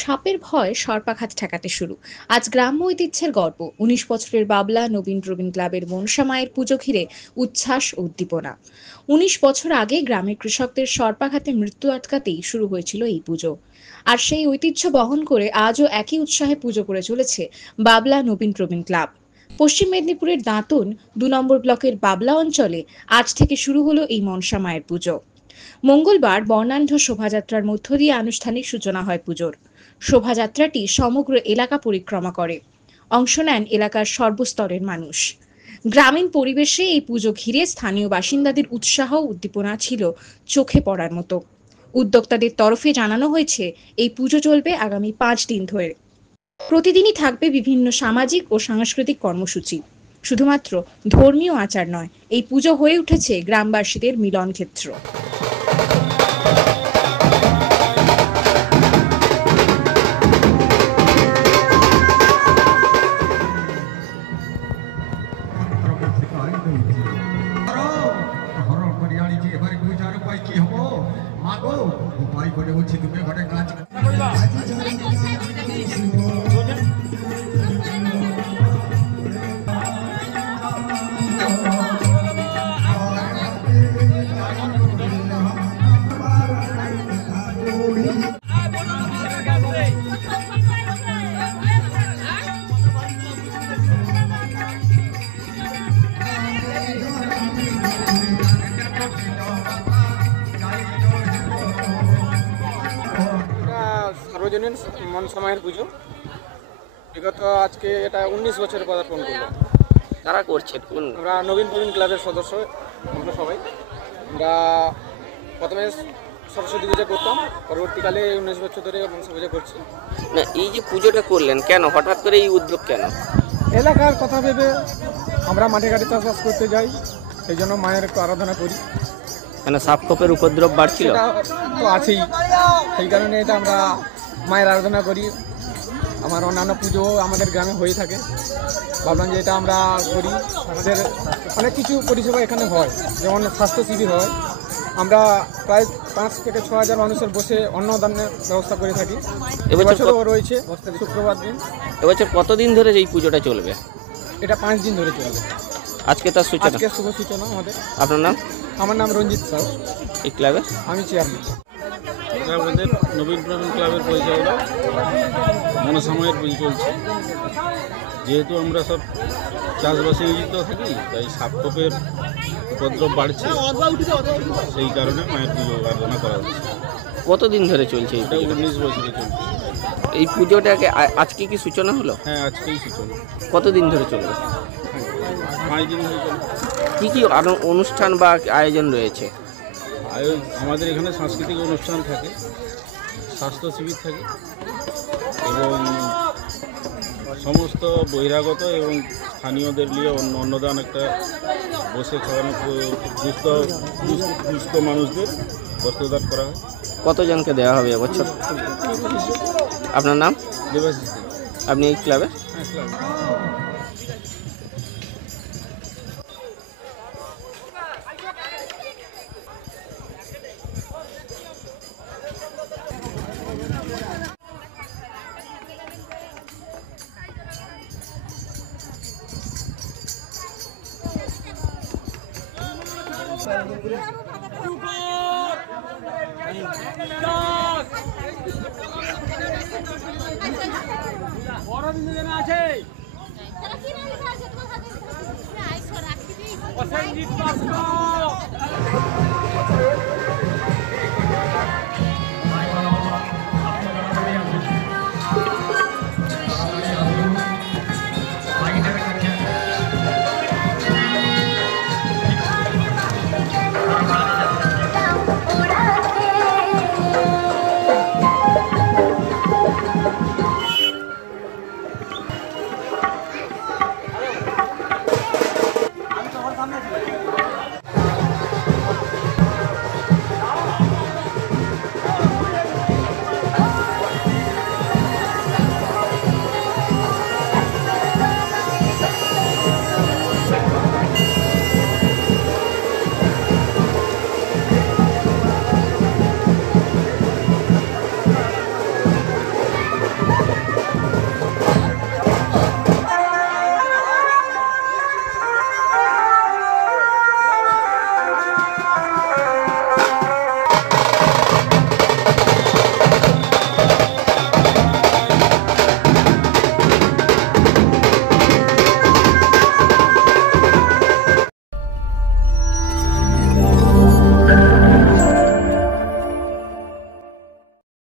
সাপের ভয় সর্পাঘাত ঠেকাতে শুরু। আজ গ্রাম্য ঐতিহ্যের গর্ব ১৯ বছরের বাবলা নবীন প্রবীণ ক্লাবের মনসা মায়ের পুজো ঘিরে উচ্ছ্বাস ও উদ্দীপনা। ১৯ বছর আগে গ্রামের কৃষকদের সর্পাঘাতে মৃত্যু আটকাতেই শুরু হয়েছিল এই পুজো। আর সেই ঐতিহ্য বহন করে আজও একই উৎসাহে পুজো করে চলেছে বাবলা নবীন প্রবীণ ক্লাব। পশ্চিম মেদিনীপুরের দাঁতন ২ নম্বর ব্লকের বাবলা অঞ্চলে আজ থেকে শুরু হলো এই মনসা মায়ের পুজো। মঙ্গলবার বর্ণাঢ্য শোভাযাত্রার মধ্য দিয়ে আনুষ্ঠানিক সূচনা হয় পুজোর। শোভাযাত্রাটি সমগ্র এলাকা পরিক্রমা করে। অংশ নেন এলাকার সর্বস্তরের মানুষ। গ্রামীণ পরিবেশে এই পুজো ঘিরে স্থানীয় বাসিন্দাদের উৎসাহ উদ্দীপনা ছিল চোখে পড়ার মতো। উদ্যোক্তাদের তরফে জানানো হয়েছে এই পুজো চলবে আগামী ৫ দিন ধরে। প্রতিদিনই থাকবে বিভিন্ন সামাজিক ও সাংস্কৃতিক কর্মসূচি। শুধুমাত্র ধর্মীয় আচার নয়, এই পুজো হয়ে উঠেছে গ্রামবাসীদের মিলন ক্ষেত্র। সার্বজনীন মনসা মায়ের পুজো বিগত আজকে এটা ১৯ বছরে পদার্পণ করলো। কারা করছেন? কোন? আমরা নবীন প্রবীণ ক্লাবের সদস্য, আমরা সবাই। আমরা প্রথমে সরস্বতী পূজা করতাম, পরবর্তীকালে ১৯ বছর ধরে মনসা পূজা করছি। না, এই যে পুজোটা করলেন কেন, হঠাৎ করে এই উদ্যোগ কেন? এলাকার কথা ভেবে আমরা মাঠে ঘাটে চাষবাস করতে যাই, সেই জন্য মায়ের একটু আরাধনা করি। কেন, সাপখোপের উপদ্রব বাড়ছিল? সেটা তো আছেই, সেই কারণে এটা আমরা মায়ের আরাধনা করি। আমার অন্যান্য পুজো আমাদের গ্রামে হয়ে থাকে, ভাবলাম যে এটা আমরা করি। আমাদের অনেক কিছু পরিষেবা এখানে হয়, যেমন স্বাস্থ্য শিবির হয়। আমরা প্রায় ৫ থেকে ৬ হাজার মানুষের বসে অন্নদানের ব্যবস্থা করে থাকি। এবছরও রয়েছে শুক্রবার দিন। এবছর কতদিন ধরে এই পুজোটা চলবে? এটা ৫ দিন ধরে চলবে। আজকে তার সূচনা? আজকে শুভ সূচনা আমাদের। আপনার নাম? আমার নাম রঞ্জিত সাউ, এই ক্লাবের আমি চেয়ারম্যান। আমাদের নবীন প্রবীণ ক্লাবের পরিচালনা মনসা মায়ের পুজো চলছে। যেহেতু আমরা সব চাষবাসে নিয়োজিত থাকি, তাই সাপখোপের উপদ্রব বাড়ছে, সেই কারণে মায়ের পুজো আরাধনা করা হচ্ছে। কতদিন ধরে চলছে এই এটা পুজো? ১৯ বছরে চলছে। এই পুজোটাকে আজকে কি সূচনা হলো? হ্যাঁ, আজকেই সূচনা। কতদিন ধরে চলবে? ৫ দিন ধরে চলছে। কি কি অনুষ্ঠান বা আয়োজন রয়েছে? আমাদের এখানে সাংস্কৃতিক অনুষ্ঠান থাকে, স্বাস্থ্য শিবির থাকে, এবং সমস্ত বহিরাগত এবং স্থানীয়দের নিয়ে অন্নদান একটা বসে খাওয়ানো, দুস্থ মানুষদের বস্ত্রদান করা হয়। কতজনকে দেওয়া হবে এবছর? আপনার নাম? দেবাশিস। আপনি এই ক্লাবে? হ্যাঁ, ক্লাব। আছে